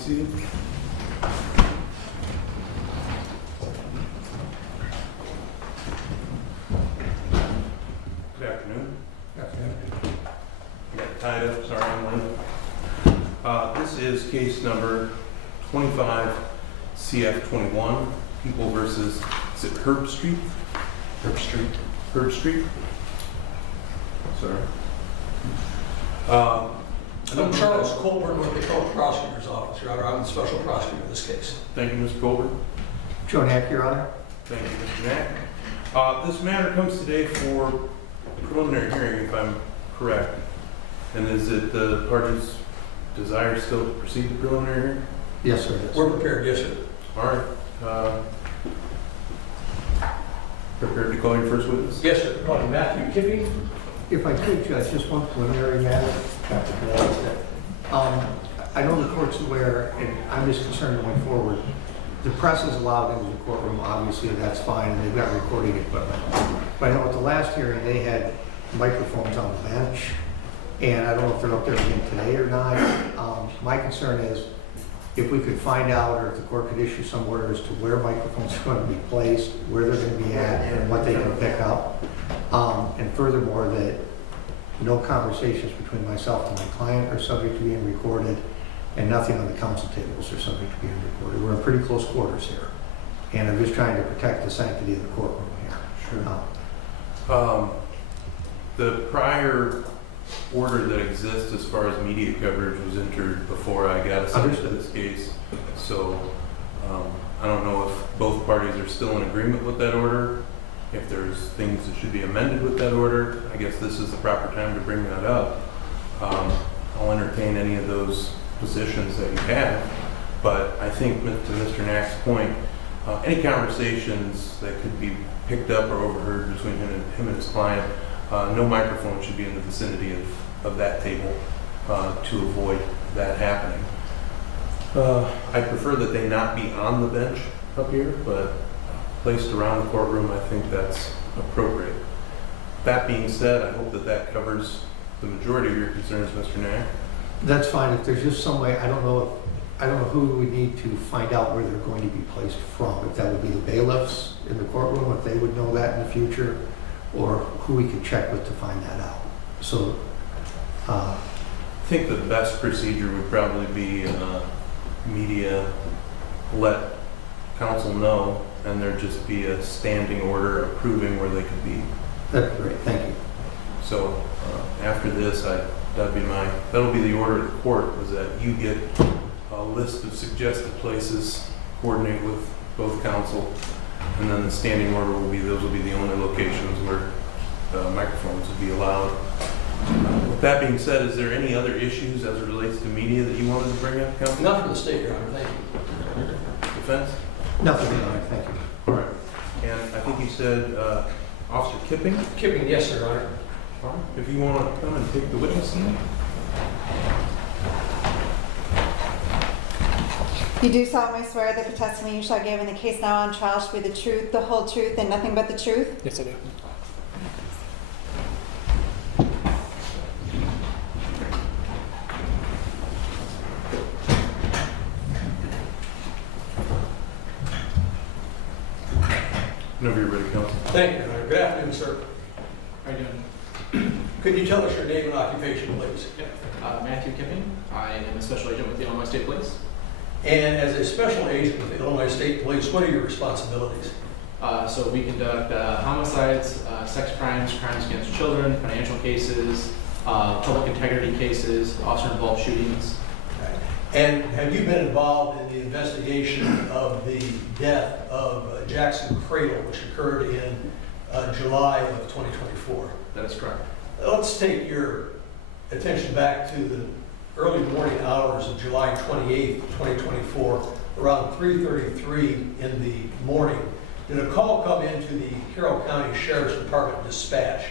seated. Good afternoon. Good afternoon. I got tied up, sorry, I'm late. This is case number 25 CF21, People versus, is it Herpstreith? Herpstreith? Sorry. I'm Charles Colburn with the County Prosecutor's Office, Your Honor. I'm the special prosecutor in this case. Thank you, Mr. Colbert. Joe Knack, Your Honor. Thank you, Mr. Knack. This matter comes today for preliminary hearing, if I'm correct. And is it the parties' desire still to proceed to preliminary hearing? Yes, sir. Yes. We're prepared, yes, sir. All right. Prepared to call your first witness? Yes, sir. Calling Matthew Kipping. If I could, Judge, just one preliminary matter. I know the court's aware, and I'm just concerned going forward. The press is allowed into the courtroom, obviously, that's fine, and they've got recording equipment. But I know at the last hearing, they had microphones on the bench, and I don't know if they're up there again today or not. My concern is if we could find out, or if the court could issue some order as to where microphones are going to be placed, where they're going to be at, and what they can pick up. And furthermore, that no conversations between myself and my client are subject to being recorded, and nothing on the counsel tables are subject to being recorded. We're in pretty close quarters here, and I'm just trying to protect the sanctity of the courtroom here. Sure. The prior order that exists as far as media coverage was entered before I got assigned to this case. So I don't know if both parties are still in agreement with that order. If there's things that should be amended with that order, I guess this is the proper time to bring that up. I'll entertain any of those positions that you have, but I think to Mr. Knack's point, any conversations that could be picked up or overheard between him and his client, no microphone should be in the vicinity of that table to avoid that happening. I prefer that they not be on the bench up here, but placed around the courtroom, I think that's appropriate. That being said, I hope that that covers the majority of your concerns, Mr. Knack. That's fine. If there's just some way, I don't know who we need to find out where they're going to be placed from. If that would be the bailiffs in the courtroom, if they would know that in the future, or who we could check with to find that out. So, I think the best procedure would probably be media let counsel know, and there'd just be a standing order approving where they could be. that's great. Thank you. So after this, that'll be the order of the court, was that you get a list of suggested places, coordinate with both counsel, and then the standing order will be, those will be the only locations where microphones would be allowed. With that being said, is there any other issues as it relates to media that you wanted to bring up, counsel? Not for the state, Your Honor. Thank you. Defense? Nothing, Your Honor. Thank you. All right. And I think you said Officer Kipping? Kipping, yes, sir, Your Honor. All right. If you want to come and take the witness stand. You do solemnly swear that the testimony you shall give in the case now on trial shall be the truth, the whole truth, and nothing but the truth? Yes, I do. Whenever you're ready, counsel. Thank you, Your Honor. Good afternoon, sir. How are you doing? Could you tell us your name and occupation, please? Matthew Kipping. I am a special agent with the Illinois State Police. And as a special agent with the Illinois State Police, what are your responsibilities? So we conduct homicides, sex crimes, crimes against children, financial cases, public integrity cases, officer-involved shootings. And have you been involved in the investigation of the death of Jackson Kradle, which occurred in July of 2024? That is correct. Let's take your attention back to the early morning hours of July 28th, 2024, around 3:33 in the morning. Did a call come into the Carroll County Sheriff's Department dispatch?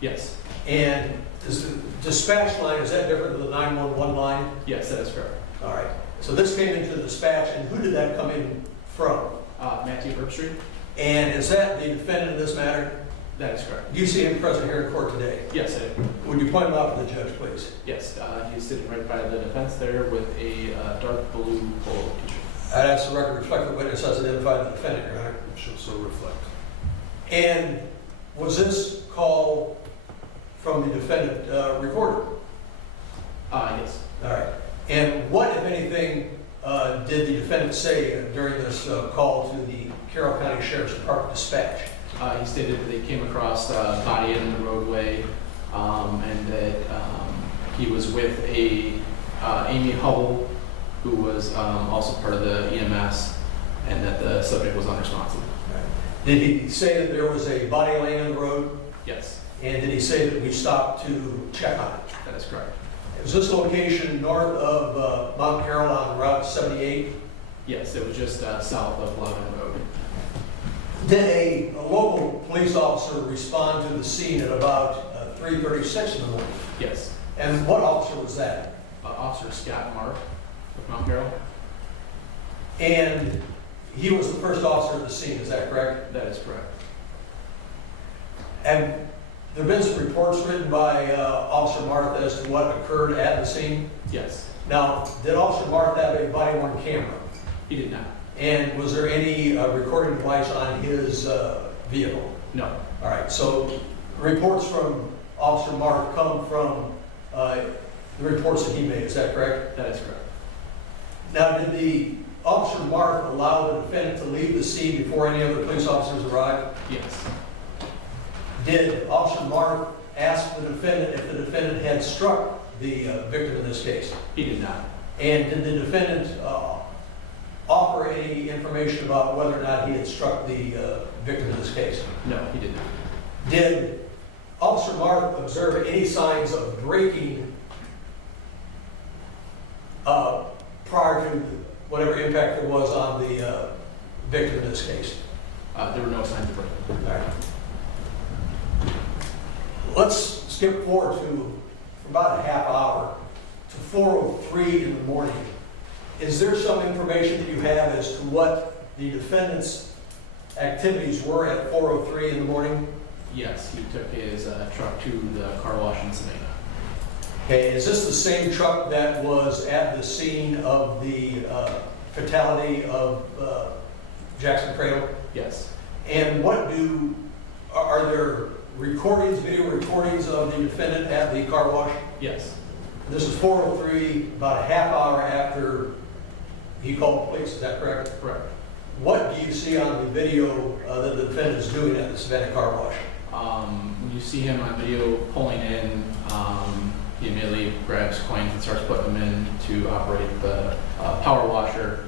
Yes. And is the dispatch line, is that different than the 911 line? Yes, that is correct. All right. So this came into the dispatch, and who did that come in from? Matthew Herpstreith. And is that the defendant in this matter? That is correct. Do you see him present here in court today? Yes, I do. Would you point him out to the judge, please? Yes, he's sitting right by the defense there with a dark blue polo t-shirt. I'd ask the record reflect the witness has identified the defendant, Your Honor. It should so reflect. And was this call from the defendant recorded? Yes. All right. And what, if anything, did the defendant say during this call to the Carroll County Sheriff's Department dispatch? He stated that they came across a body in the roadway, and that he was with Amy Hubble, who was also part of the EMS, and that the subject was unresponsive. Did he say that there was a body laying on the road? Yes, And did he say that we stopped to check on it? that is correct. Is this location north of Mount Carroll on Route 78? Yes, it was just south of Loudon Road. Did a local police officer respond to the scene at about 3:36 in the morning? Yes. And what officer was that? Officer Scott Mark with Mount Carroll. And he was the first officer at the scene, is that correct? That is correct. And there have been some reports written by Officer Marth as to what occurred at the scene. Yes, Now, did Officer Marth have a body-worn camera? he did not. And was there any recording device on his vehicle? No. All right, so reports from Officer Marth come from the reports that he made, is that correct? That is correct. Now, did the Officer Marth allow the defendant to leave the scene before any other police officers arrived? Yes. Did Officer Marth ask the defendant if the defendant had struck the victim in this case? He did not. And did the defendant offer any information about whether or not he had struck the victim in this case? No, he did not. Did Officer Marth observe any signs of braking prior to whatever impact there was on the victim in this case? There were no signs of breaking. All right. Let's skip forward to for about a half hour to 4:03 in the morning. Is there some information that you have as to what the defendant's activities were at 4:03 in the morning? Yes, he took his truck to the car wash in Savannah. Okay, is this the same truck that was at the scene of the fatality of Jackson Kradle? Yes. And are there recordings, video recordings of the defendant at the car wash? Yes. This is 4:03, about a half hour after he called the police, is that correct? Correct. What do you see on the video that the defendant is doing at the Savannah car wash? When you see him on video pulling in, he immediately grabs coins and starts putting them in to operate the power washer.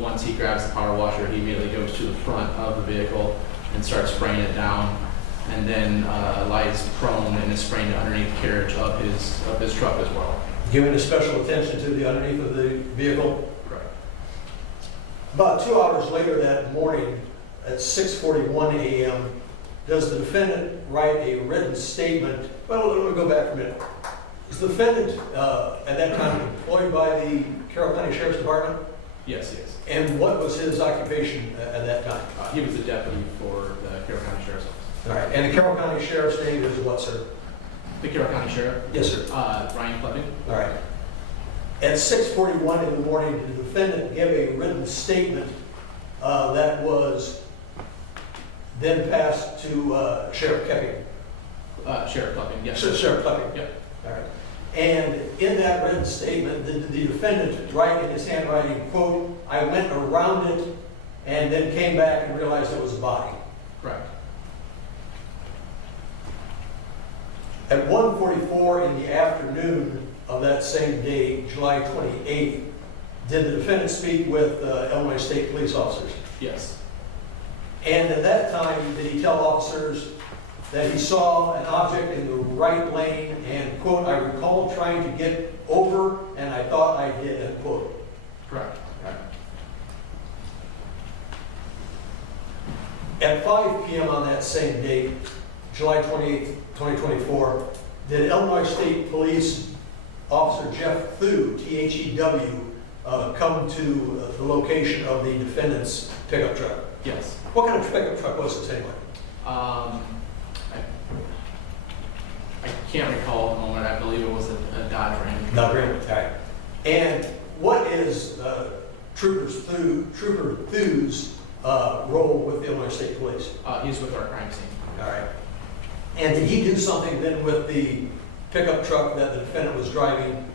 Once he grabs the power washer, he immediately goes to the front of the vehicle and starts spraying it down, and then lies prone and is spraying underneath the carriage of his truck as well. Giving a special attention to the underneath of the vehicle. Correct. About 2 hours later that morning, at 6:41 a.m., does the defendant write a written statement? Well, let me go back for a minute. Is the defendant at that time employed by the Carroll County Sheriff's Department? Yes, he is. And what was his occupation at that time? He was the deputy for the Carroll County Sheriff's Office. All right, and the Carroll County Sheriff's name is what, sir? The Carroll County Sheriff? Yes, sir. Ryan Fleming. All right. At 6:41 in the morning, did the defendant give a written statement that was then passed to Sheriff Kepping? Sheriff Fleming, yes. Sheriff Kepping? Yep. All right. And in that written statement, did the defendant write in his handwriting, quote, "I went around it and then came back and realized it was a body"? Correct. At 1:44 in the afternoon of that same day, July 28th, did the defendant speak with Illinois State police officers? Yes. And at that time, did he tell officers that he saw an object in the right lane and, quote, "I recall trying to get over and I thought I did," end quote? Correct. At 5 p.m. on that same date, July 28th, 2024, did Illinois State Police Officer Jeff Thew, T-H-E-W, come to the location of the defendant's pickup truck? Yes. What kind of pickup truck was this anyway? I can't recall at the moment. I believe it was a Dodge Ram. Not really, all right. And what is Trooper Thu's role with the Illinois State Police? He's with our crime scene. All right. And did he do something then with the pickup truck that the defendant was driving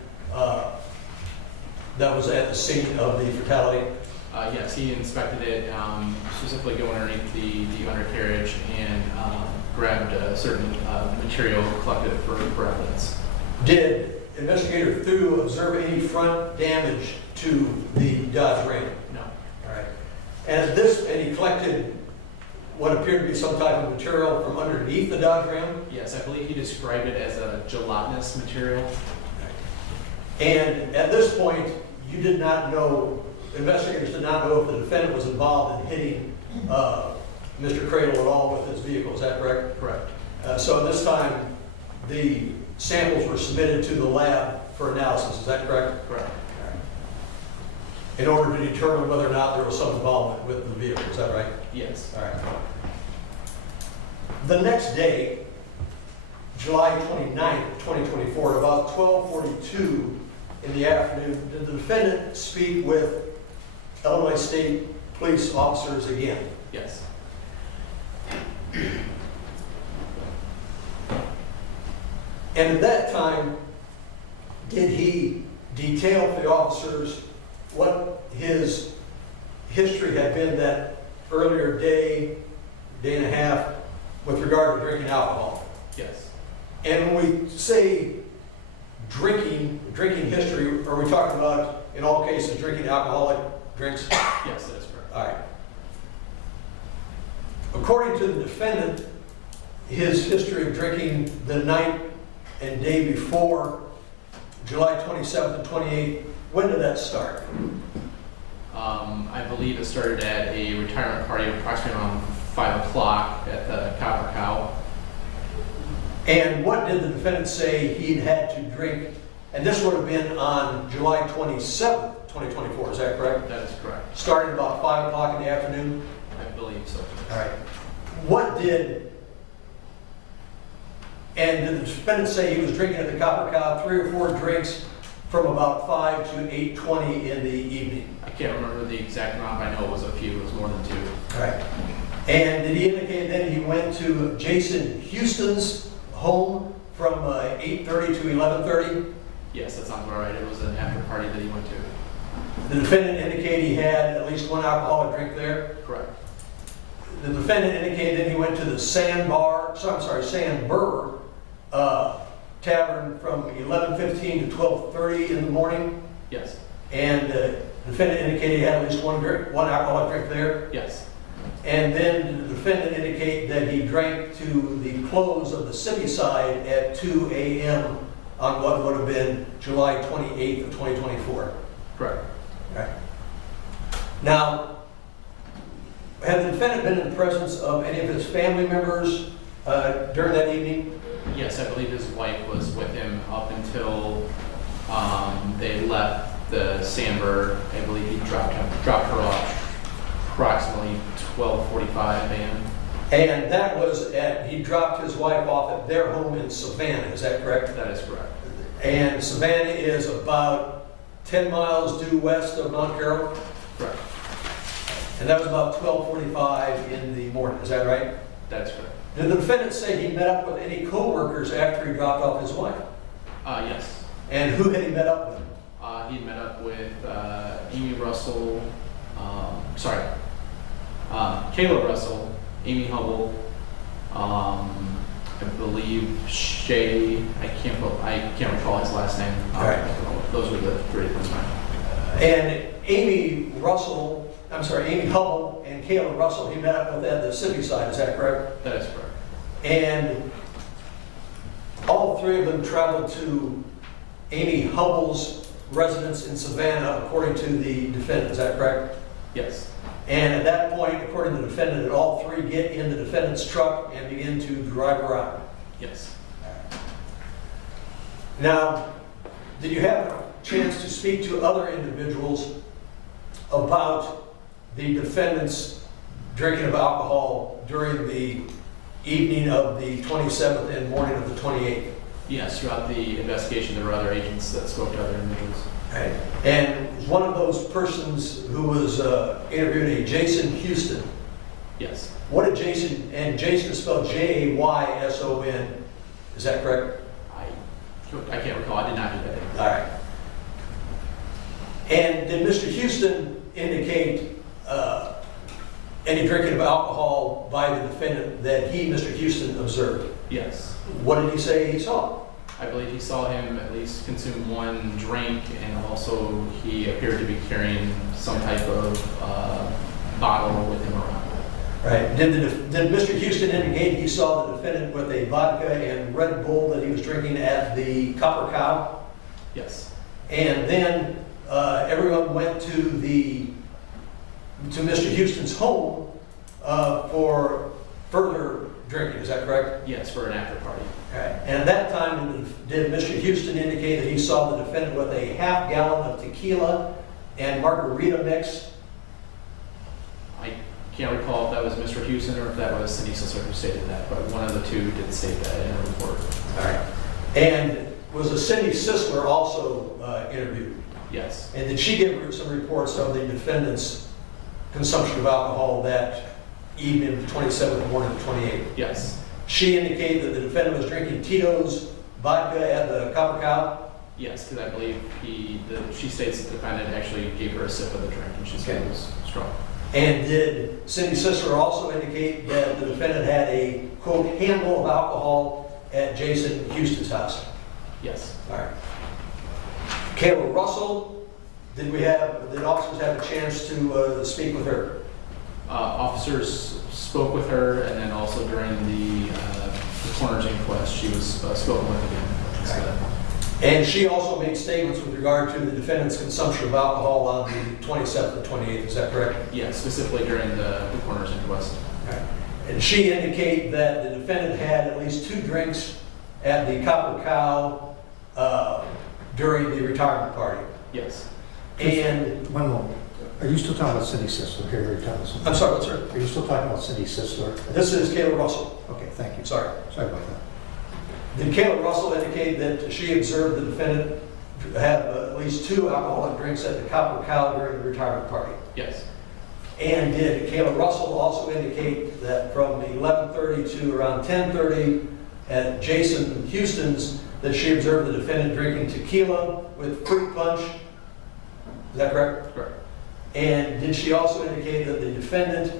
that was at the scene of the fatality? Yes, he inspected it, specifically going underneath the undercarriage and grabbed certain material, collected it for evidence. Did Investigator Thu observe any front damage to the Dodge Ram? No. All right. And he collected what appeared to be some type of material from underneath the Dodge Ram? Yes, I believe he described it as a gelatinous material. And at this point, you did not know, investigators did not know if the defendant was involved in hitting Mr. Kradle at all with his vehicle, is that correct? Correct. So at this time, the samples were submitted to the lab for analysis, is that correct? Correct. In order to determine whether or not there was some involvement with the vehicle, is that right? Yes. All right. The next day, July 29th, 2024, at about 12:42 in the afternoon, did the defendant speak with Illinois State Police officers again? Yes. And at that time, did he detail for the officers what his history had been that earlier day and a half with regard to drinking alcohol? Yes. And when we say drinking history, are we talking about, in all cases, drinking alcoholic drinks? Yes, that is correct. All right. According to the defendant, his history of drinking the night and day before, July 27th and 28th, when did that start? I believe it started at a retirement party approximately around 5 o'clock at the Copper Cow. And what did the defendant say he'd had to drink? And this would have been on July 27th, 2024, is that correct? That is correct. Starting about 5 o'clock in the afternoon? I believe so. All right. What did the defendant say he was drinking at the Copper Cow 3 or 4 drinks from about 5 to 8:20 in the evening? I can't remember the exact amount, but I know it was a few. It was more than 2. All right. And did he indicate then he went to Jason Houston's home from 8:30 to 11:30? Yes, that sounds about right. It was an after party that he went to. The defendant indicated he had at least one alcoholic drink there. Correct. The defendant indicated that he went to the Sandburr Tavern from 11:15 to 12:30 in the morning. Yes. And the defendant indicated he had at least one alcoholic drink there. Yes. And then the defendant indicated that he drank to the close of the city side at 2 a.m. on what would have been July 28th of 2024. Correct. Okay. Now, had the defendant been in the presence of any of his family members during that evening? Yes, I believe his wife was with him up until they left the Sandburr. I believe he dropped her off approximately 12:45 a.m. And that was he dropped his wife off at their home in Savannah, is that correct? That is correct. And Savannah is about 10 miles due west of Mount Carroll? Correct. And that was about 12:45 in the morning, is that right? That is correct. Did the defendant say he met up with any co-workers after he dropped off his wife? Yes. And who had he met up with? He met up with Amy Russell, Kayla Russell, Amy Hubble, I believe Shay, I can't recall his last name. Right. Those were the 3 that come to mind. And Amy Hubble and Kayla Russell, he met up with at the city side, is that correct? That is correct. And all 3 of them traveled to Amy Hubble's residence in Savannah, according to the defendant, is that correct? Yes. And at that point, according to the defendant, did all 3 get in the defendant's truck and begin to drive around? Yes. Now, did you have a chance to speak to other individuals about the defendant's drinking of alcohol during the evening of the 27th and morning of the 28th. Yes, throughout the investigation, there were other agents that spoke to other individuals. Right. And one of those persons who was interviewed, a Jackson Houston. Yes, What did Jason, and Jason is spelled Jayson, is that correct? I can't recall, I did not do that. All right. And did Mr. Houston indicate any drinking of alcohol by the defendant that he, Mr. Houston, observed? Yes, What did he say he saw? I believe he saw him at least consume one drink, and also he appeared to be carrying some type of bottle with him around. Right. Did Mr. Houston indicate he saw the defendant with a vodka and Red Bull that he was drinking at the Copper Cow? Yes, And then everyone went to Mr. Houston's home for further drinking, is that correct? yes, for an after party. Right. And at that time, did Mr. Houston indicate that he saw the defendant with a half gallon of tequila and margarita mix? I can't recall if that was Mr. Houston or if that was Cindy Sisler who stated that, but one of the two did state that in a report. All right. And was a Cindy Sisler also interviewed? Yes, And did she give some reports of the defendant's consumption of alcohol that evening, the 27th morning of the 28th? yes, She indicated that the defendant was drinking Tito's vodka at the Copper Cow? yes, because I believe she states that the defendant actually gave her a sip of the drink, and she said it was strong. And did Cindy Sisler also indicate that the defendant had a, quote, handle of alcohol at Jason Houston's house? Yes, All right. Kayla Russell, did officers have a chance to speak with her? officers spoke with her, and then also during the coroner's inquest, she was spoken with again. So, And she also made statements with regard to the defendant's consumption of alcohol on the 27th and 28th, is that correct? yes, specifically during the coroner's inquest. And she indicated that the defendant had at least 2 drinks at the Copper Cow during the retirement party. Yes, And, One moment. Are you still talking about Cindy Sisler? Okay, we're talking about something. I'm sorry, what's her? Are you still talking about Cindy Sisler? This is Kayla Russell. Okay, thank you. Sorry. Sorry about that. Did Kayla Russell indicate that she observed the defendant have at least 2 alcoholic drinks at the Copper Cow during the retirement party? yes, And did Kayla Russell also indicate that from 11:30 to around 10:30 at Jason Houston's, that she observed the defendant drinking tequila with fruit punch? Is that correct? correct. And did she also indicate that the defendant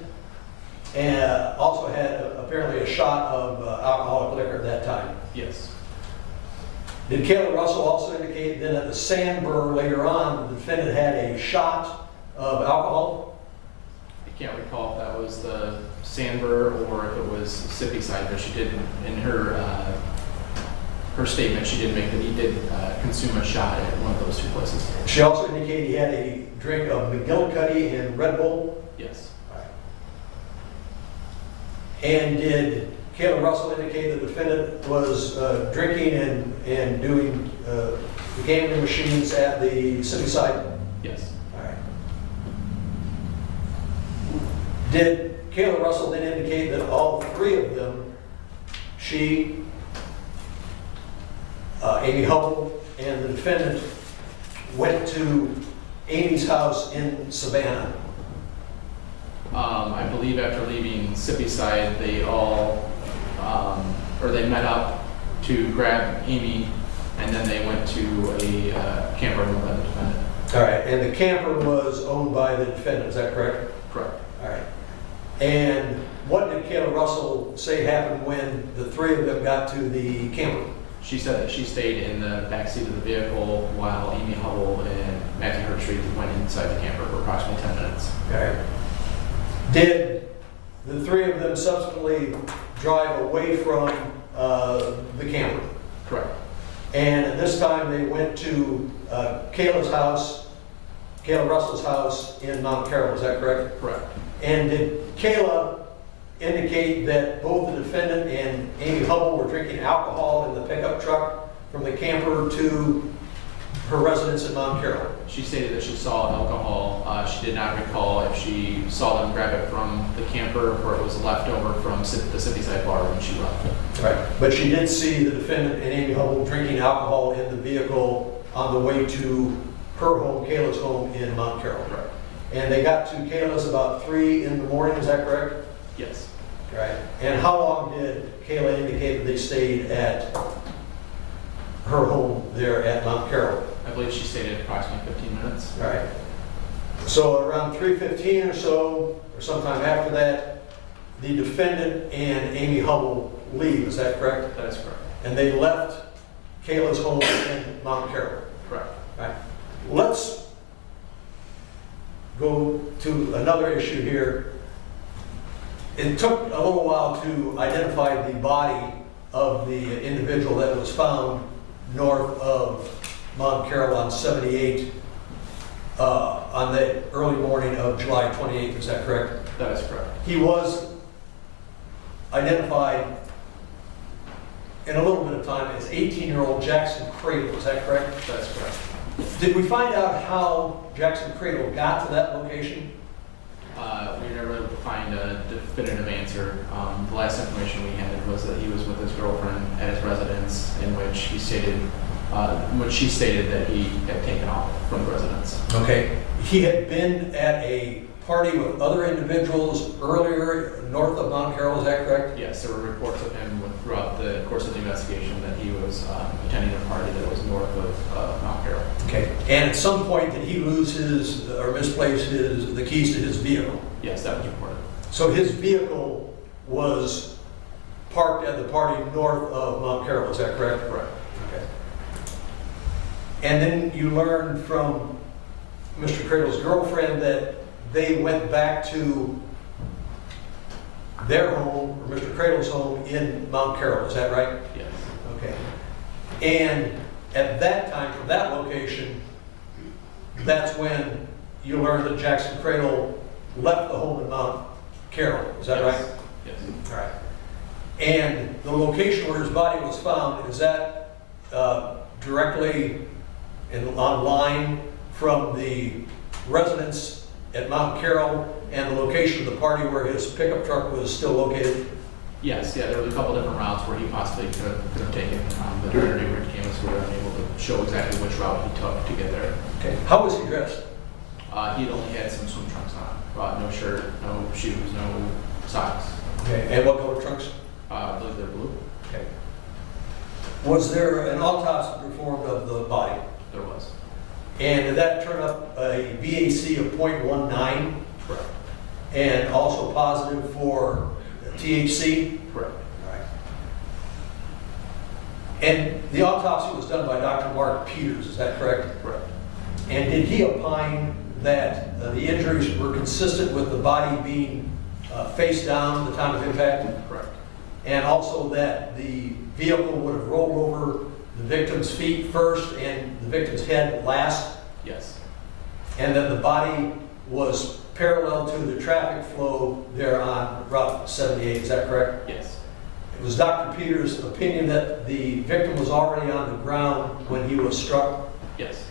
also had apparently a shot of alcoholic liquor at that time? Yes, Did Kayla Russell also indicate then at the Sandburr later on, the defendant had a shot of alcohol? I can't recall if that was the Sandburr or if it was Sippy Side, but she did, in her statement, she did make that he did consume a shot at one of those 2 places. She also indicated he had a drink of McGillicuddy and Red Bull. Yes, And did Kayla Russell indicate the defendant was drinking and doing the gambling machines at the city side? yes, All right. Did Kayla Russell then indicate that all 3 of them, she, Amy Hubble, and the defendant went to Amy's house in Savannah? I believe after leaving Sippy Side, they all, or they met up to grab Amy, and then they went to a camper owned by the defendant. All right, and the camper was owned by the defendant, is that correct? Correct. All right. And what did Kayla Russell say happened when the 3 of them got to the camper? She said that she stayed in the backseat of the vehicle while Amy Hubble and Matthew Herpstreith went inside the camper for approximately 10 minutes. All right. Did the 3 of them subsequently drive away from the camper? Correct. And at this time, they went to Kayla Russell's house in Mount Carroll, is that correct? Correct. And did Kayla indicate that both the defendant and Amy Hubble were drinking alcohol in the pickup truck from the camper to her residence in Mount Carroll? She stated that she saw alcohol. She did not recall if she saw them grab it from the camper or it was left over from the City-side bar when she left. Right. But she did see the defendant and Amy Hubble drinking alcohol in the vehicle on the way to her home, Kayla's home in Mount Carroll. Correct. And they got to Kayla's about 3 in the morning, is that correct? Yes. Right. And how long did Kayla indicate that they stayed at her home there at Mount Carroll? I believe she stated approximately 15 minutes. All right. So around 3:15 or so, or sometime after that, the defendant and Amy Hubble leave, is that correct? That is correct. And they left Kayla's home in Mount Carroll. Correct. Right. Let's go to another issue here. It took a little while to identify the body of the individual that was found north of Mount Carroll on 78 on the early morning of July 28th, is that correct? That is correct. He was identified in a little bit of time as 18-year-old Jackson Kradle, is that correct? That is correct. Did we find out how Jackson Kradle got to that location? We were never able to find a definitive answer. The last information we had was that he was with his girlfriend at his residence, in which she stated that he had taken off from the residence. Okay. He had been at a party with other individuals earlier north of Mount Carroll, is that correct? Yes, there were reports of him throughout the course of the investigation that he was attending a party that was north of Mount Carroll. Okay. And at some point, did he lose his, or misplace the keys to his vehicle? Yes, that was reported. So his vehicle was parked at the party north of Mount Carroll, is that correct? Correct. Okay. And then you learned from Mr. Kradle's girlfriend that they went back to their home, or Mr. Kradle's home in Mount Carroll, is that right? Yes. Okay. And at that time, from that location, that's when you learned that Jackson Kradle left the home in Mount Carroll, is that right? Yes. All right. And the location where his body was found, is that directly on line from the residence at Mount Carroll and the location of the party where his pickup truck was still located? Yes, yeah, there was a couple different routes where he possibly could have taken. The Trinity Ridge cameras were unable to show exactly which route he took to get there. Okay. How was he dressed? He'd only had some swim trunks on, no shirt, no shoes, no socks. Okay. And what color trunks? I believe they're blue. Okay. Was there an autopsy performed of the body? There was. And did that turn up a BAC of 0.19 Correct. and also positive for THC? Correct. And the autopsy was done by Dr. Mark Peters, is that correct? Correct. And did he opine that the injuries were consistent with the body being face down at the time of impact? Correct. And also that the vehicle would have rolled over the victim's feet first and the victim's head last? Yes. And that the body was parallel to the traffic flow there on Route 78, is that correct? Yes. It was Dr. Peters' opinion that the victim was already on the ground when he was struck, Yes.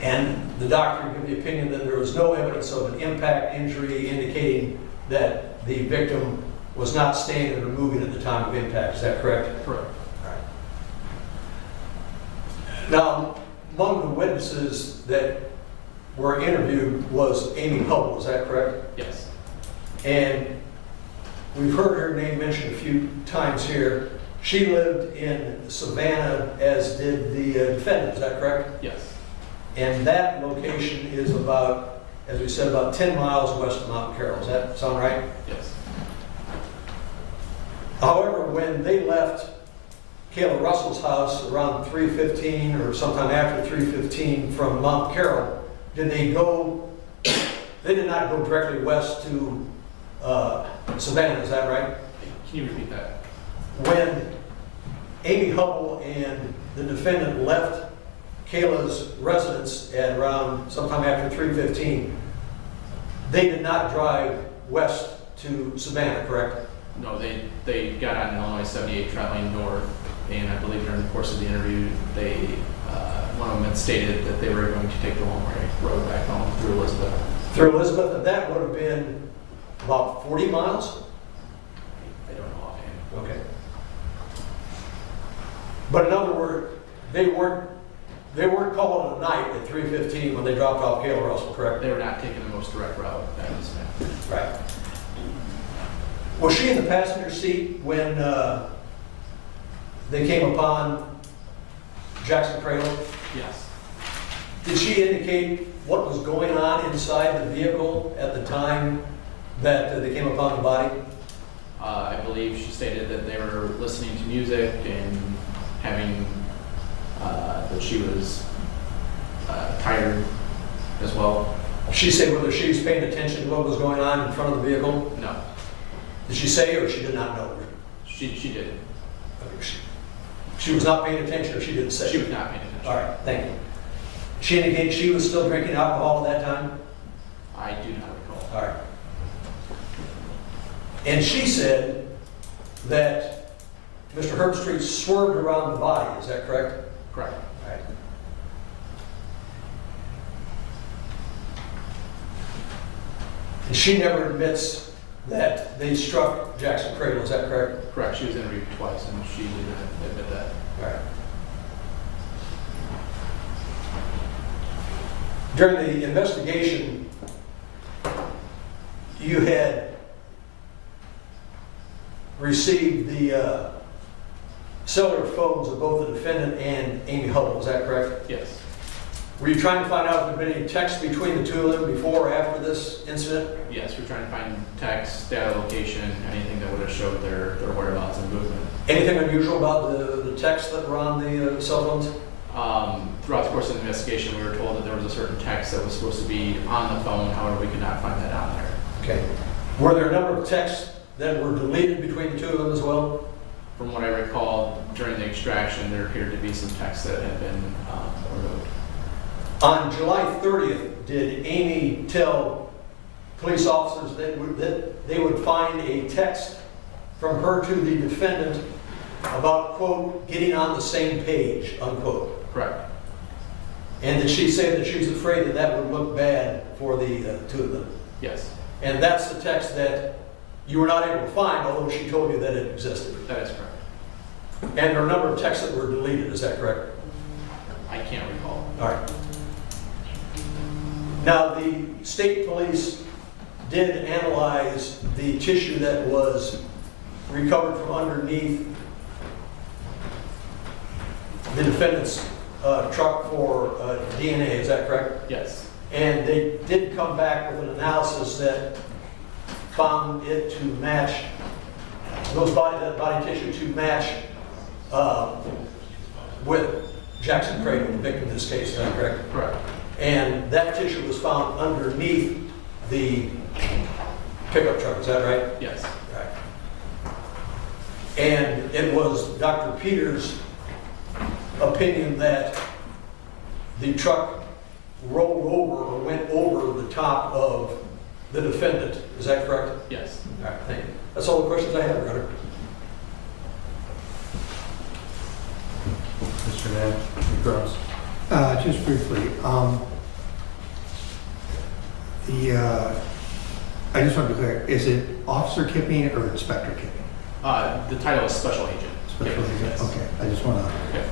and the doctor gave the opinion that there was no evidence of an impact injury indicating that the victim was not standing or moving at the time of impact, is that correct? Correct. Now, among the witnesses that were interviewed was Amy Hubble, is that correct? Yes. And we've heard her name mentioned a few times here. She lived in Savannah, as did the defendant, is that correct? Yes. And that location is about, as we said, about 10 miles west of Mount Carroll. Does that sound right? Yes. However, when they left Kayla Russell's house around 3:15 or sometime after 3:15 from Mount Carroll, did they go, they did not go directly west to Savannah, is that right? Can you repeat that? When Amy Hubble and the defendant left Kayla's residence at around sometime after 3:15, they did not drive west to Savannah, correct? No, they got on Illinois 78 traveling north, and I believe during the course of the interview, they one of them had stated that they were going to take the one-way road back home through Elizabeth. Through Elizabeth, and that would have been about 40 miles? I don't know offhand. Okay. But in other words, they weren't calling it a night at 3:15 when they dropped off Kayla Russell, correct? They were not taking the most direct route, that is fact. Right. Was she in the passenger seat when they came upon Jackson Kradle? Yes. Did she indicate what was going on inside the vehicle at the time that they came upon the body? I believe she stated that they were listening to music and having, that she was tired as well. She said whether she was paying attention to what was going on in front of the vehicle? No, Did she say, or she did not know? she didn't. She was not paying attention, or she didn't say? She was not paying attention. All right, thank you. She indicated she was still drinking alcohol at that time? I do not recall. All right. And she said that Mr. Herpstreith swerved around the body, is that correct? Correct. All right. And she never admits that they struck Jackson Kradle, is that correct? Correct. She was interviewed twice and she did not admit that. All right. During the investigation, you had received the cellular phones of both the defendant and Amy Hubble, is that correct? Yes. Were you trying to find out if there had been any text between the two of them before or after this incident? Yes, we're trying to find text, data location, anything that would have showed their whereabouts and movement. Anything unusual about the texts that were on the cell phones? Throughout the course of the investigation, we were told that there was a certain text that was supposed to be on the phone, however, we could not find that on there. Okay. Were there a number of texts that were deleted between the two of them as well? From what I recall, during the extraction, there appeared to be some text that had been removed. On July 30th, did Amy tell police officers that they would find a text from her to the defendant about, quote, getting on the same page, unquote? Correct. And did she say that she's afraid that that would look bad for the two of them? Yes, And that's the text that you were not able to find, although she told you that it existed. that is correct. And there are a number of texts that were deleted, is that correct? I can't recall. All right. Now, the state police did analyze the tissue that was recovered from underneath the defendant's truck for DNA, is that correct? Yes, And they did come back with an analysis that found it to match, that body tissue to match with Jackson Kradle, the victim in this case, is that correct? correct. And that tissue was found underneath the pickup truck, is that right? Yes, Right. And it was Dr. Peters' opinion that the truck rolled over or went over the top of the defendant, is that correct? yes. All right, thank you. That's all the questions I have, Your Honor. Mr. Mann, any problems? Just briefly, I just want to be clear, is it Officer Kipping or Inspector Kipping? The title is Special Agent. Special Agent, Yes. okay, I just want to Okay.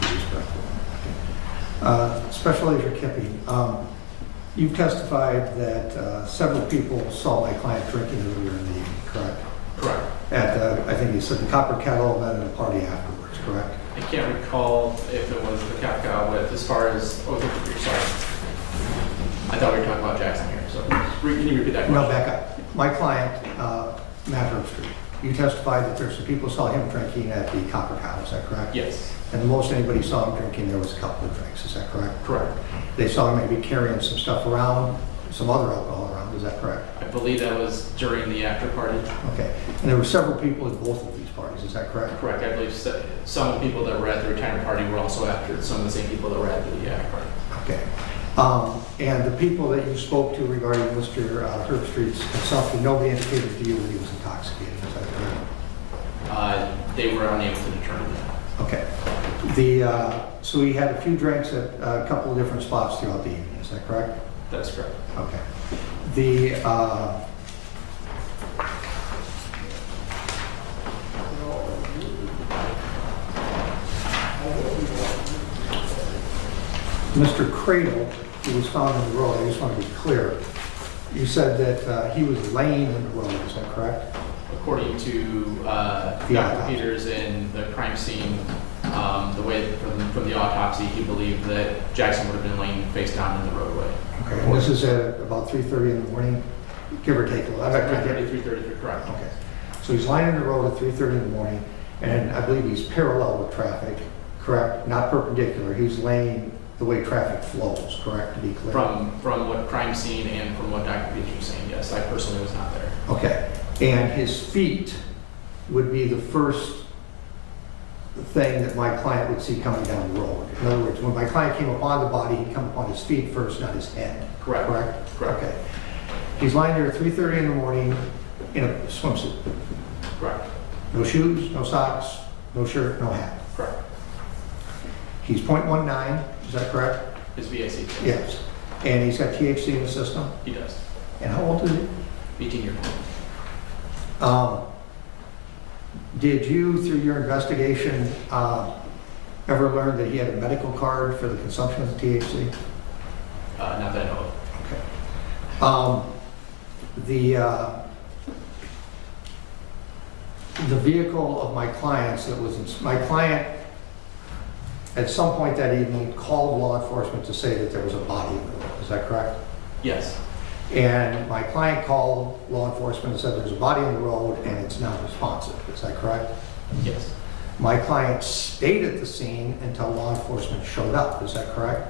be respectful. Special Agent Kipping, you've testified that several people saw my client drinking earlier in the evening, correct? Correct. At, I think you said the Copper Kettle, and then at a party afterwards, correct? I can't recall if it was the Kafka, but as far as, oh, you're sorry. I thought we were talking about Jackson here, so can you repeat that question? No, back up. My client, Matthew Herpstreith, you testified that there's some people saw him drinking at the Copper Kettle, is that correct? Yes, And the most anybody saw him drinking, there was a couple of drinks, is that correct? correct. They saw him maybe carrying some stuff around, some other alcohol around, is that correct? I believe that was during the after party. Okay. And there were several people at both of these parties, is that correct? Correct. I believe some of the people that were at the retirement party were also after some of the same people that were at the after party. Okay. And the people that you spoke to regarding Mr. Herpstreith's consumption, nobody indicated to you that he was intoxicated, is that correct? They were unable to determine that. Okay. So he had a few drinks at a couple of different spots throughout the evening, is that correct? That is correct. Okay. The, Mr. Kradle, who was found in the road, I just want to be clear, you said that he was laying in the road, is that correct? According to Dr. Peters in the crime scene, the way from the autopsy, he believed that Jackson would have been laying face down in the roadway. Okay, and this is at about 3:30 in the morning, give or take a little. 3:30, correct. Okay, so he's lying in the road at 3:30 in the morning, and I believe he's parallel with traffic, correct? Not perpendicular, he's laying the way traffic flows, correct, to be clear? From what crime scene and from what Dr. Peters was saying, yes, I personally was not there. Okay, and his feet would be the first thing that my client would see coming down the road. In other words, when my client came upon the body, he'd come upon his feet first, not his head. Correct. Correct? Correct. Okay. He's lying there at 3:30 in the morning in a swimsuit. Correct. No shoes, no socks, no shirt, no hat. Correct. He's .19, is that correct? His VAC. Yes. And he's got THC in the system. He does. And how old is he? 18 years old. Did you, through your investigation, ever learn that he had a medical card for the consumption of the THC? Not that I know of. Okay. The vehicle of my client's that was, my client at some point that evening called law enforcement to say that there was a body in the road, is that correct? Yes. And my client called law enforcement and said there's a body in the road and it's not responsive, is that correct? Yes. My client stayed at the scene until law enforcement showed up, is that correct?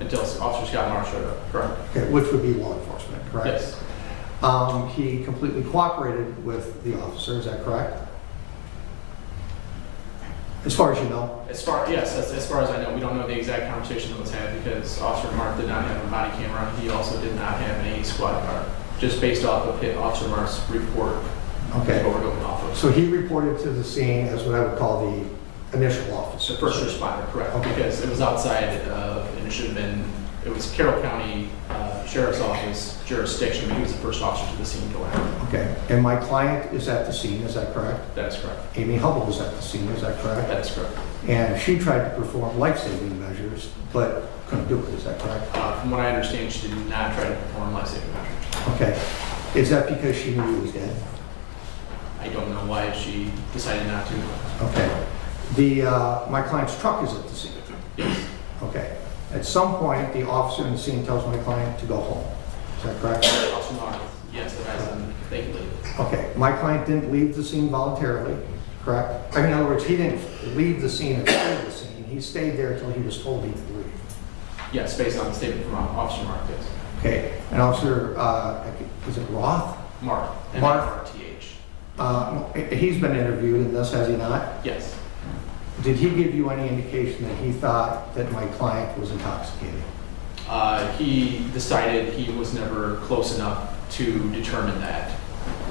Until Officer Scott Marsh showed up. Correct. Okay, which would be law enforcement, correct? Yes. He completely cooperated with the officer, is that correct? As far as you know? As far as I know, we don't know the exact conversation that was had because Officer Mark did not have a body camera. He also did not have a squad car. Just based off of Officer Mark's report. Okay. That's what we're going off of. So he reported to the scene as what I would call the initial officer. The first responder, correct? Okay. Because it was outside of, and it should have been, it was Carroll County Sheriff's Office jurisdiction, but he was the first officer to the scene going out. Okay, and my client is at the scene, is that correct? That is correct. Amy Hubble was at the scene, is that correct? That is correct. And she tried to perform life-saving measures, but couldn't do it, is that correct? From what I understand, she did not try to perform life-saving measures. Okay, is that because she knew he was dead? I don't know why she decided not to. Okay, my client's truck is at the scene. Yes. Okay, at some point, the officer in the scene tells my client to go home, is that correct? Officer Mark, yes, advised them they could leave. Okay, my client didn't leave the scene voluntarily, correct? I mean, in other words, he didn't leave the scene and stay at the scene. He stayed there until he was told he could leave. Yes, based on the statement from Officer Mark, yes. Okay, and Officer, is it Roth? Mark. Mark. M-A-R-T-H. He's been interviewed in this, has he not? Yes. Did he give you any indication that he thought that my client was intoxicated? He decided he was never close enough to determine that.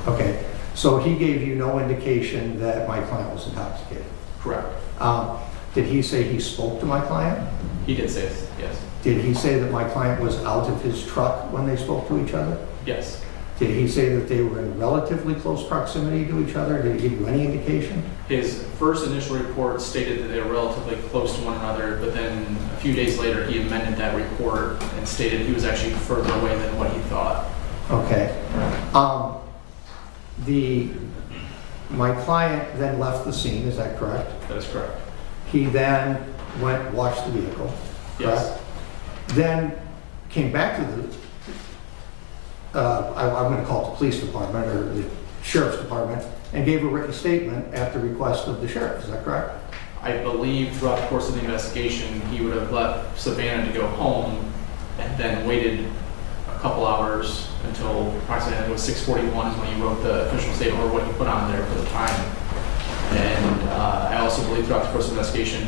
Okay, so he gave you no indication that my client was intoxicated? Correct. Did he say he spoke to my client? He did say yes. Did he say that my client was out of his truck when they spoke to each other? Yes. Did he say that they were in relatively close proximity to each other? Did he give you any indication? His first initial report stated that they were relatively close to one another, but then a few days later he amended that report and stated he was actually further away than what he thought. Okay. My client then left the scene, is that correct? That is correct. He then went, washed the vehicle, correct? Yes. Then came back to I'm going to call it the police department or the sheriff's department, and gave a written statement at the request of the sheriff, is that correct? I believe throughout the course of the investigation, he would have left Savannah to go home and then waited a couple hours until approximately it was 6:41 is when he wrote the official statement or what he put on there for the time. And I also believe throughout the course of the investigation,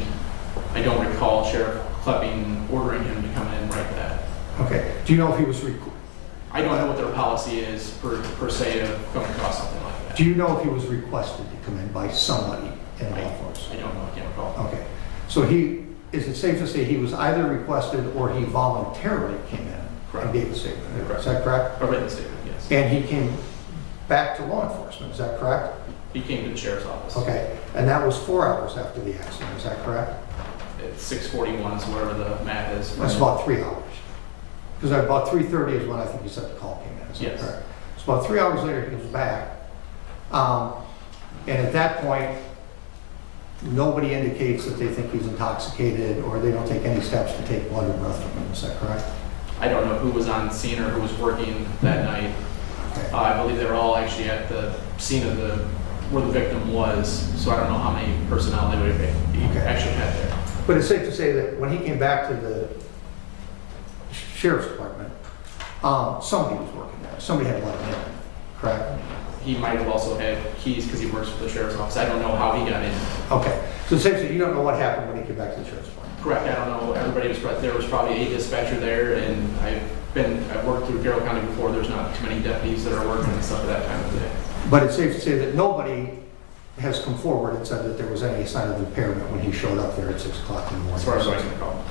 I don't recall Sheriff Klepping ordering him to come in and write that. Okay. Do you know if he was, I don't know what their policy is per se of coming across something like that. do you know if he was requested to come in by somebody in law enforcement? I don't know, I can't recall. Okay. So is it safe to say he was either requested or he voluntarily came in Correct. and gave a statement? Correct. Is that correct? A written statement, yes. And he came back to law enforcement, is that correct? He came to the sheriff's office. Okay, and that was 4 hours after the accident, is that correct? It's 6:41, so whatever the math is. That's about 3 hours. Because about 3:30 is when I think you said the call came in, is that Yes. correct? So about 3 hours later, he was back. And at that point, nobody indicates that they think he's intoxicated or they don't take any steps to take blood or breath from him, is that correct? I don't know who was on scene or who was working that night. Okay. I believe they were all actually at the scene of where the victim was, so I don't know how many personnel they would have Okay. actually had there. But it's safe to say that when he came back to the sheriff's department, somebody was working there. Somebody had let him in, correct? He might have also had keys because he works for the sheriff's office. I don't know how he got in. Okay, so it's safe to say you don't know what happened when he came back to the sheriff's department? Correct, I don't know. Everybody was, there was probably a dispatcher there, and I've worked through Carroll County before. There's not too many deputies that are working and stuff at that time of the day. But it's safe to say that nobody has come forward and said that there was any sign of impairment when he showed up there at 6 o'clock in the morning. As far as I can recall.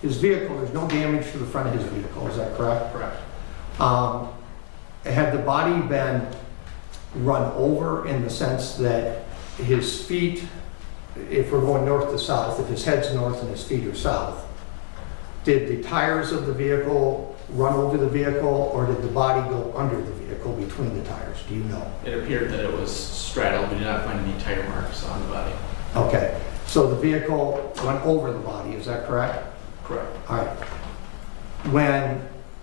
His vehicle, there's no damage to the front of his vehicle, is that correct? Correct. Had the body been run over in the sense that his feet, if we're going north to south, if his head's north and his feet are south, did the tires of the vehicle run over the vehicle or did the body go under the vehicle between the tires? Do you know? It appeared that it was straddled. We did not find any tire marks on the body. Okay, so the vehicle went over the body, is that correct? Correct. All right. When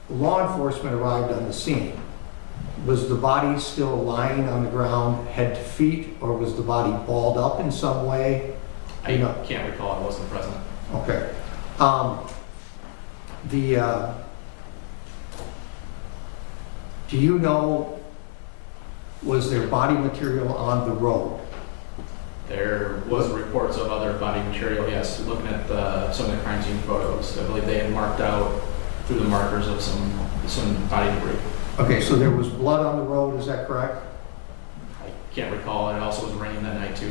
law enforcement arrived on the scene, was the body still lying on the ground, head to feet, or was the body balled up in some way? I can't recall. I wasn't present. Okay. Do you know, was there body material on the road? There was reports of other body material, yes. Looking at some of the crime scene photos, I believe they had marked out through the markers of some body debris. Okay, so there was blood on the road, is that correct? I can't recall. It also was raining that night too.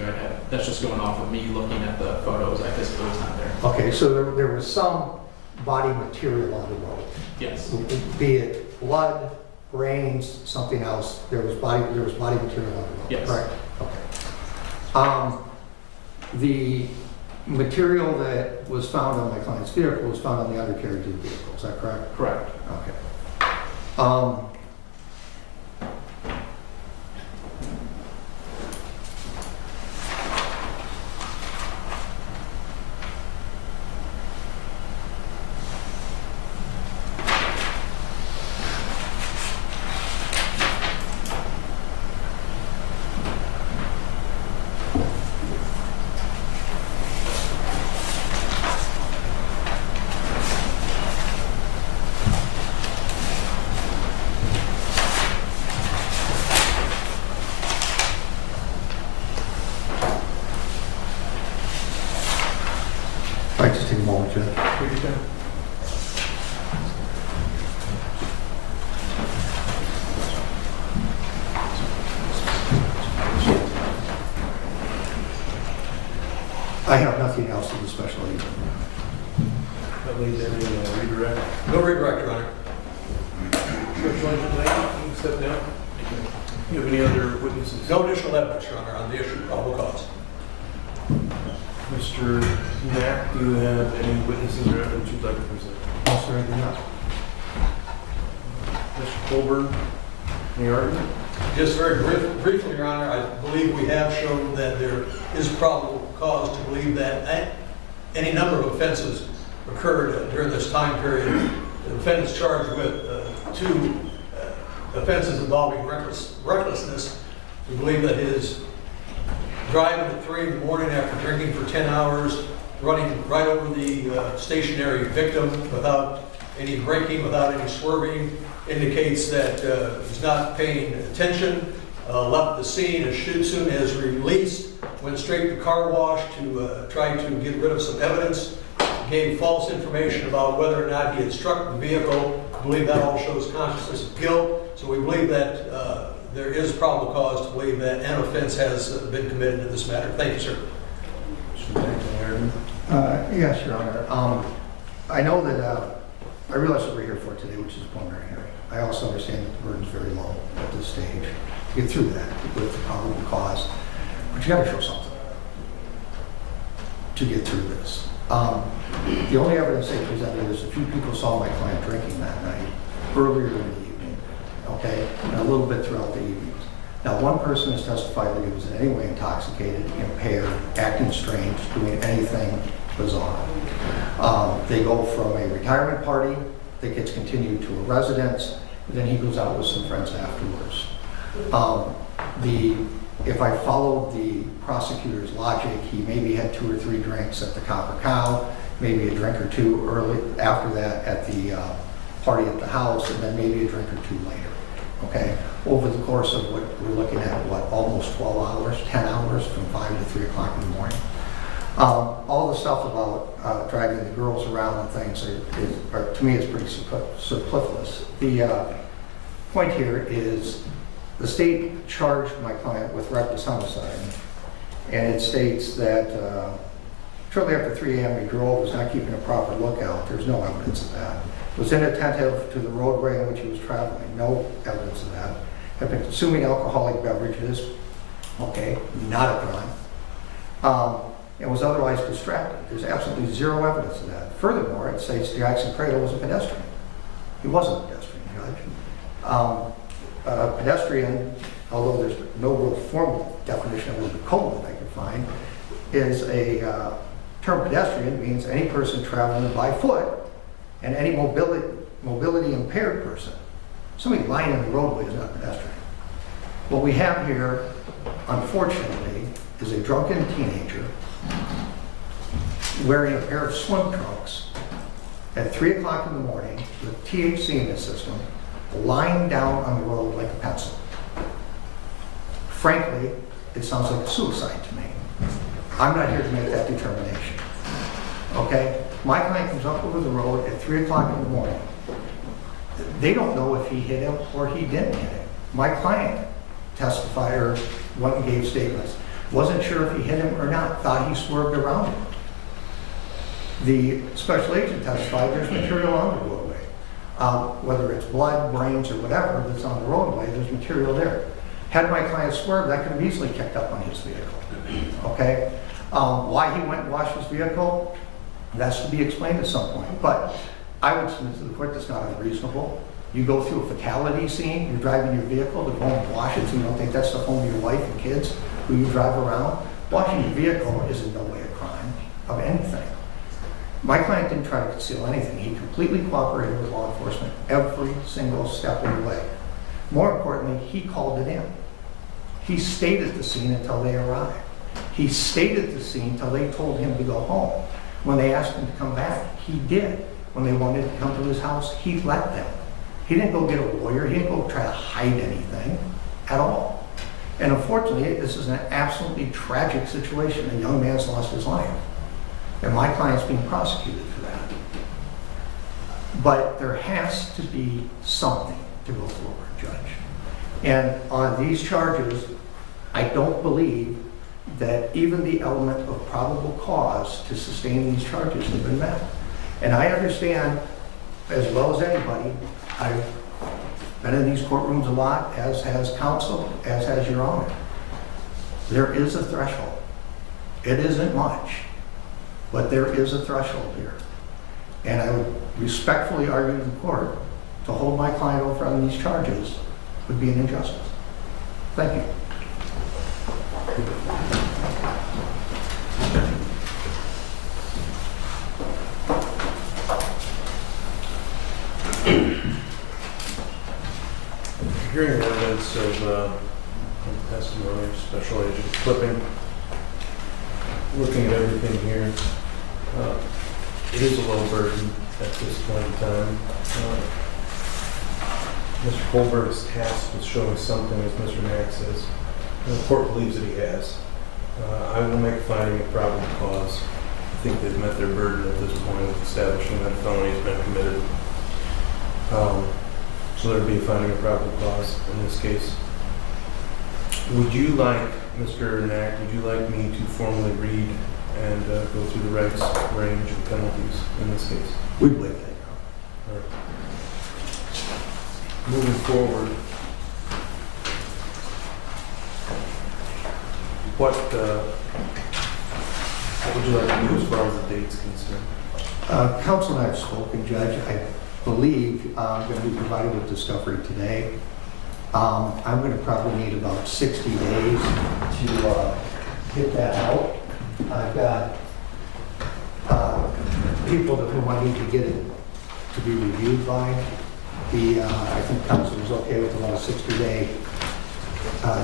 That's just going off of me looking at the photos. I physically was not there. Okay, so there was some body material on the road. Yes. Be it blood, brains, something else, there was body material on the road, Yes. correct? Okay. The material that was found on my client's vehicle was found on the undercarriage of the vehicle, is that correct? Correct. Okay. All right, just take a moment, Judge. I have nothing else in the special agent. That leaves any redirect. No redirect, Your Honor. Special Agent Knight, you can step down. You have any other witnesses? No additional evidence, Your Honor, on the issue of probable cause. Mr. Knapp, do you have any witnesses or evidence you'd like to present? No, sir, I do not. Mr. Colburn, any argument? Just very briefly, Your Honor, I believe we have shown that there is probable cause to believe that any number of offenses occurred during this time period. The defendant's charged with 2 offenses involving recklessness. We believe that his driving at 3 in the morning after drinking for 10 hours, running right over the stationary victim without any braking, without any swerving, indicates that he's not paying attention, left the scene as soon as released, went straight to the car wash to try to get rid of some evidence, gave false information about whether or not he had struck the vehicle. I believe that all shows consciousness of guilt. So we believe that there is probable cause to believe that an offense has been committed in this matter. Thank you, sir. Mr. Jackson Yes, Your Honor. I know that, I realize what we're here for today, which is a preliminary hearing. I also understand that the burden's very low at this stage to get through that with the probable cause. But you gotta show something to get through this. The only evidence they presented is a few people saw my client drinking that night, earlier in the evening, okay, and a little bit throughout the evenings. Now, one person has testified that he was in any way intoxicated, impaired, acting strange, doing anything bizarre. They go from a retirement party that gets continued to a residence, and then he goes out with some friends afterwards. If I followed the prosecutor's logic, he maybe had 2 or 3 drinks at the Copper Cow, maybe a drink or 2 early after that at the party at the house, and then maybe a drink or 2 later. Okay, over the course of what we're looking at, almost 12 hours, 10 hours from 5 to 3 o'clock in the morning. All the stuff about dragging the girls around and things are to me, is pretty superfluous. The point here is the state charged my client with reckless homicide, and it states that shortly after 3 a.m. he drove, was not keeping a proper lookout. There's no evidence of that. Was inattentive to the roadway in which he was traveling. No evidence of that. Had been consuming alcoholic beverages. Okay, not a crime. And was otherwise distracted. There's absolutely 0 evidence of that. Furthermore, it states Jackson Kradle was a pedestrian. He wasn't a pedestrian, Judge. A pedestrian, although there's no real formal definition of the code that I can find, is a term pedestrian means any person traveling by foot and any mobility impaired person. Somebody lying in the roadway is not a pedestrian. What we have here, unfortunately, is a drunken teenager wearing a pair of swim trunks at 3 o'clock in the morning with THC in his system, lying down on the road like a pencil. Frankly, it sounds like a suicide to me. I'm not here to make that determination. Okay? My client comes up over the road at 3 o'clock in the morning. They don't know if he hit him or he didn't hit him. My client testified or went and gave statements. Wasn't sure if he hit him or not, thought he swerved around him. The special agent testified there's material on the roadway. Whether it's blood, brains, or whatever that's on the roadway, there's material there. Had my client swerved, that could have easily kicked up on his vehicle. Okay? Why he went and washed his vehicle, that's to be explained at some point. But I would submit to the court that's not unreasonable. You go through a fatality scene, you're driving your vehicle to go and wash it so you don't take that stuff home to your wife and kids who you drive around. Washing your vehicle is in no way a crime of anything. My client didn't try to conceal anything. He completely cooperated with law enforcement every single step of the way. More importantly, he called it in. He stayed at the scene until they arrived. He stayed at the scene until they told him to go home. When they asked him to come back, he did. When they wanted to come to his house, he let them. He didn't go get a lawyer. He didn't go try to hide anything at all. And unfortunately, this is an absolutely tragic situation. A young man's lost his life. And my client's being prosecuted for that. But there has to be something to go forward, Judge. And on these charges, I don't believe that even the element of probable cause to sustain these charges have been met. And I understand, as well as anybody, I've been in these courtrooms a lot, as has counsel, as has Your Honor. There is a threshold. It isn't much, but there is a threshold here. And I would respectfully argue to the court to hold my client over on these charges would be an injustice. Thank you. Hearing evidence of testimony of Special Agent Clipping, looking at everything here, it is a low burden at this point in time. Mr. Kohlberg's tasked with showing something, as Mr. Mack says, and the court believes that he has. I will make a finding of probable cause. I think they've met their burden at this point of establishing that a felony has been committed. So there would be a finding of probable cause in this case. Would you like, Mr. Mack, would you like me to formally read and go through the regs, range, and penalties in this case. We believe that. All right. Moving forward, what would you like to do as far as the date's concerned? Council and I have spoken, Judge. I believe I'm going to be provided with discovery today. I'm going to probably need about 60 days to get that out. I've got people to whom I need to get it to be reviewed by. I think council is okay with about a 60-day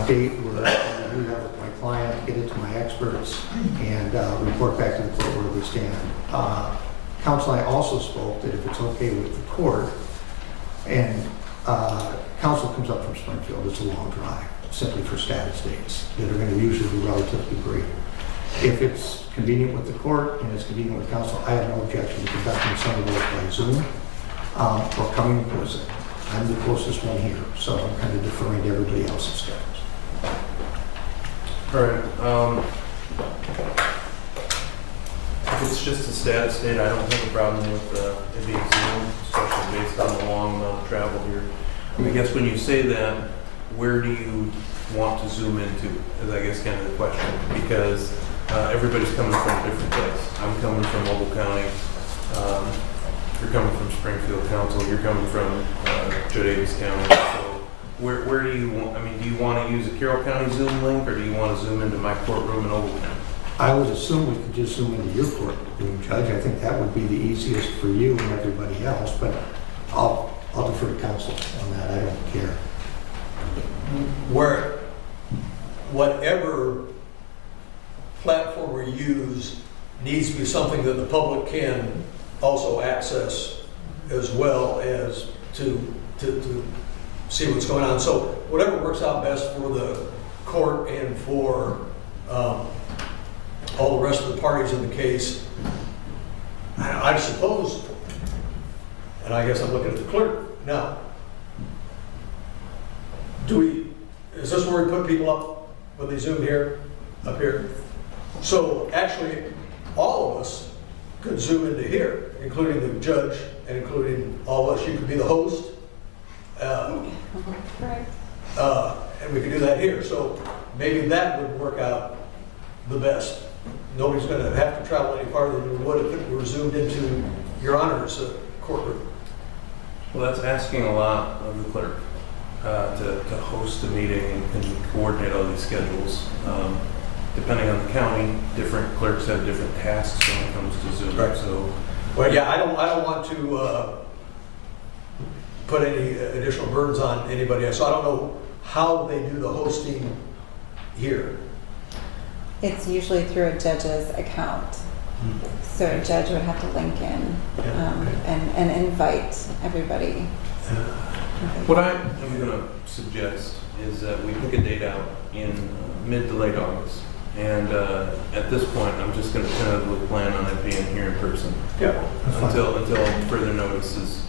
date where I do that with my client, get it to my experts, and report back to the court where we stand. Council and I also spoke that if it's okay with the court, and council comes up from Springfield, it's a long drive, simply for status dates that are going to usually be relatively brief. If it's convenient with the court and it's convenient with council, I have no objection to conducting some of those by Zoom or coming in person. I'm the closest one here, so I'm kind of deferring to everybody else's schedules. All right. If it's just a status date, I don't have a problem with it being Zoom, especially based on the long amount of travel here. I guess when you say that, where do you want to zoom into, is I guess kind of the question, because everybody's coming from a different place. I'm coming from Mobile County, you're coming from Springfield Council, you're coming from Joe Davis County. So where do you want, I mean, do you want to use a Carroll County Zoom link, or do you want to zoom into my courtroom in Mobile County? I would assume we could just zoom into your courtroom, Judge. I think that would be the easiest for you and everybody else, but I'll defer to council on that. I don't care. Whatever platform we use needs to be something that the public can also access, as well as to see what's going on. So whatever works out best for the court and for all the rest of the parties in the case. I suppose, and I guess I'm looking at the clerk now, is this where we put people up when they zoom here, up here? So actually, all of us could zoom into here, including the judge and including all of us. You could be the host. Correct. And we could do that here. So maybe that would work out the best. Nobody's going to have to travel any farther than we would if it were zoomed into Your Honor's courtroom. Well, that's asking a lot of the clerk to host a meeting and coordinate all these schedules. Depending on the county, different clerks have different tasks when it comes to Zoom. Right. So, Well, yeah, I don't want to put any additional burdens on anybody else. So I don't know how they do the hosting here. It's usually through a judge's account. So a judge would have to link in and invite everybody. what I am going to suggest is that we pick a date out in mid to late August. And at this point, I'm just going to tentatively plan on it being here in person. Yeah. Until further notice is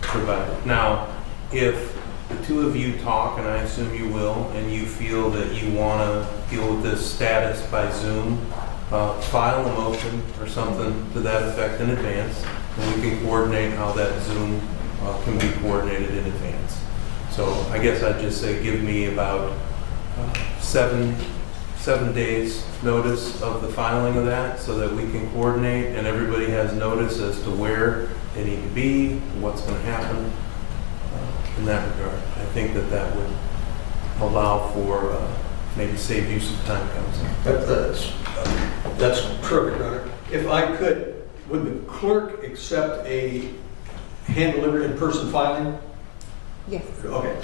provided. Now, if the two of you talk, and I assume you will, and you feel that you want to deal with this status by Zoom, file a motion or something to that effect in advance, and we can coordinate how that Zoom can be coordinated in advance. So I guess I'd just say give me about 7 days notice of the filing of that, so that we can coordinate and everybody has notice as to where they need to be, what's going to happen in that regard. I think that would allow for maybe save you some time, Council. That's perfect, Your Honor. If I could, would the clerk accept a hand-delivered in-person filing? Yes. Okay.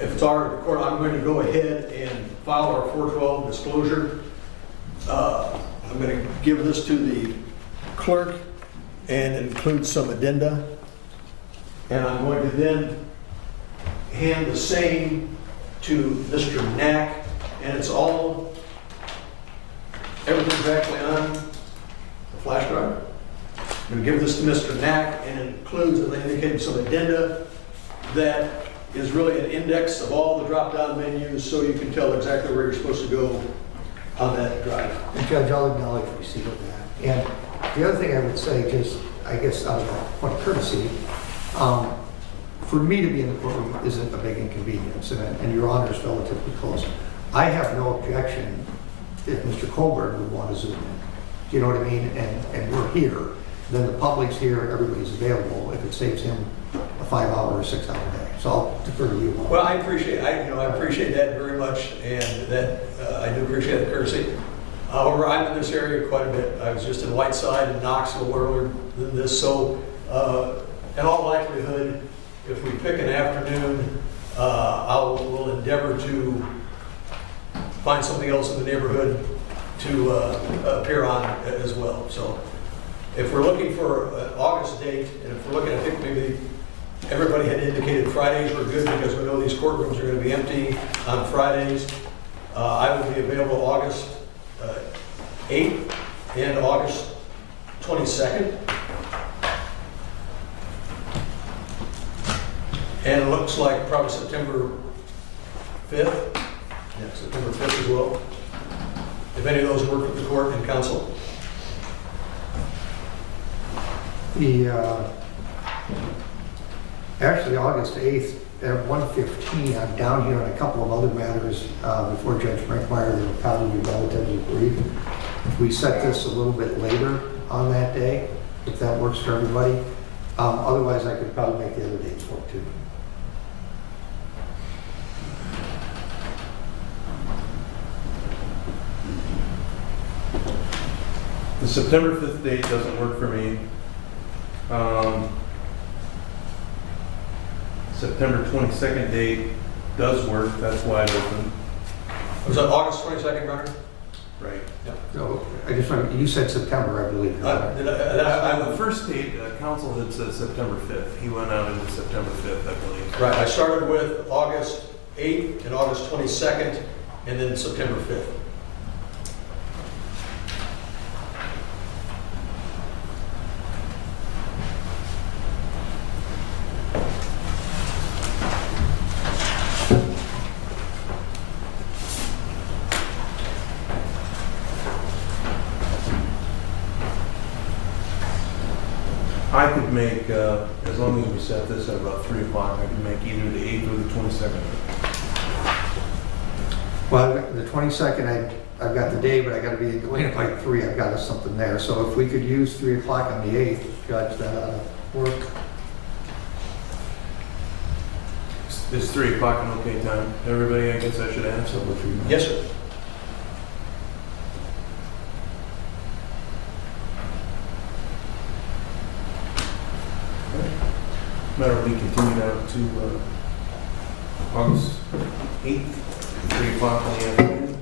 If it's all right with the court, I'm going to go ahead and file our 412 disclosure. I'm going to give this to the clerk and include some addenda. And I'm going to then hand the same to Mr. Knack, and it's all, everything's actually on the flash drive. I'm going to give this to Mr. Knack, and it includes, as I indicated, some addenda that is really an index of all the drop-down menus, so you can tell exactly where you're supposed to go on that drive. And Judge, I'll acknowledge receipt of that. And the other thing I would say, just, I guess, out of a point of courtesy, for me to be in the courtroom isn't a big inconvenience, and Your Honor is relatively close. I have no objection if Mr. Colburn would want to zoom in. Do you know what I mean? And we're here, then the public's here, everybody's available, if it saves him a 5-hour or 6-hour day. So I'll defer to you. Well, I appreciate that very much, and that, I do appreciate the courtesy. However, I'm in this area quite a bit. I was just in Whiteside and Knoxville earlier than this, so in all likelihood, if we pick an afternoon, we'll endeavor to find something else in the neighborhood to appear on as well. So if we're looking for an August date, and if we're looking, I think maybe everybody had indicated Fridays were good because we know these courtrooms are going to be empty on Fridays. I will be available August 8th and August 22nd. And it looks like probably September 5th. Yeah, September 5th as well. If any of those work with the court and council. Actually, August 8th at 1:15, I'm down here on a couple of other matters before Judge Brinkmeyer that will probably be relatively brief. If we set this a little bit later on that day, if that works for everybody. Otherwise, I could probably make the other dates work too. The September 5th date doesn't work for me. September 22nd date does work, that's wide open. Was that August 22nd, Roger? Right. So I just want, you said September, I believe. The first date, council had said September 5th. He went out into September 5th, I believe. Right, I started with August 8th and August 22nd, and then September 5th. I could make, as long as we set this at about 3 o'clock, I could make either the 8th or the 22nd. Well, the 22nd, I've got the day, but I got to be in Galena by 3. I've got something there. So if we could use 3 o'clock on the 8th, Judge, that ought to work. Is 3 o'clock an okay time? Everybody, I guess I should answer. Yes, sir. Matter we continue out to August 8th, 3 o'clock in the afternoon.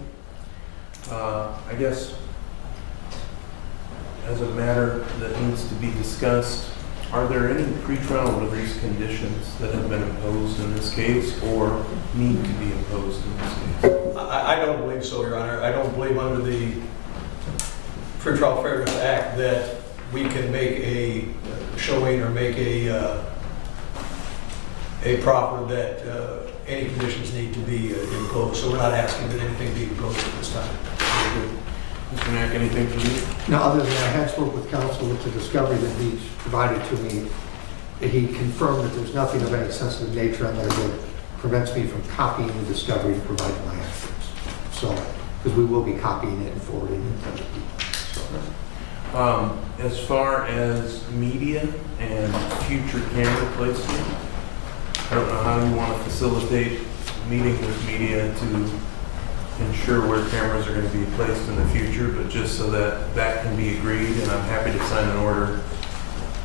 I guess as a matter that needs to be discussed, are there any pretrial release conditions that have been imposed in this case or need to be imposed in this case? I don't believe so, Your Honor. I don't believe under the Pretrial Fairness Act that we can make a showing or make a proffer that any conditions need to be imposed. So we're not asking that anything be imposed at this time. Very good. Mr. Knack, anything from you? Now, other than I had spoke with counsel with the discovery that he provided to me, he confirmed that there's nothing of any sensitive nature on there that prevents me from copying the discovery to provide to my experts. So, because we will be copying it and forwarding it to other people. As far as media and future camera placement, I don't know how you want to facilitate meeting with media to ensure where cameras are going to be placed in the future, but just so that that can be agreed, and I'm happy to sign an order.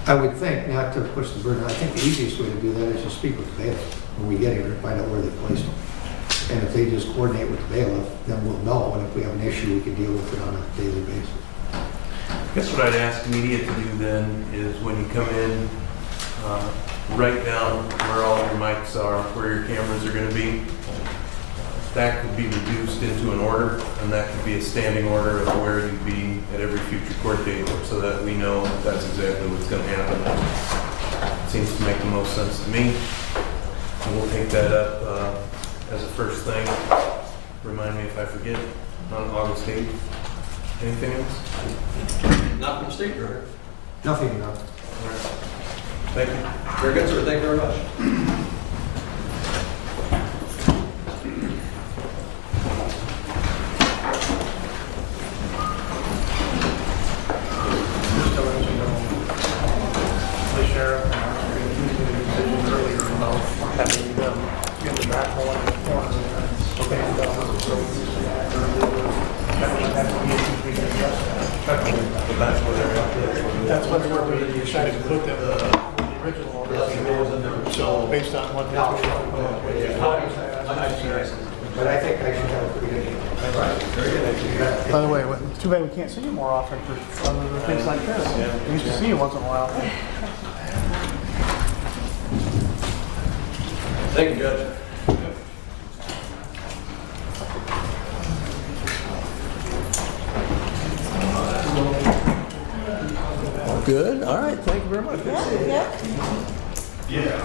I would think, not to push the burden, I think the easiest way to do that is to speak with the bailiff when we get here and find out where they placed them. And if they just coordinate with the bailiff, then we'll know, and if we have an issue, we can deal with it on a daily basis. I guess what I'd ask media to do then is when you come in, write down where all your mics are, where your cameras are going to be. That could be reduced into an order, and that could be a standing order of where you'd be at every future court date, so that we know that's exactly what's going to happen. It seems to make the most sense to me. And we'll take that up as a first thing. Remind me if I forget. on August 8th. Anything else? Not from the state, Your Honor. Nothing, no. All right. Thank you. Very good, sir. Thank you very much. Just to let you know, the sheriff and our street made a decision earlier about having them get the backhoe in the corner and so that would have to be a complete adjustment. But that's where they're at. That's what we decided to put them, the original order. So based on what they're But I think I should have a pretty good. By the way, it's too bad we can't see you more often for other things like this. We used to see you once in a while. Thank you, Judge. Good, all right, thank you very much. Yeah. Yeah.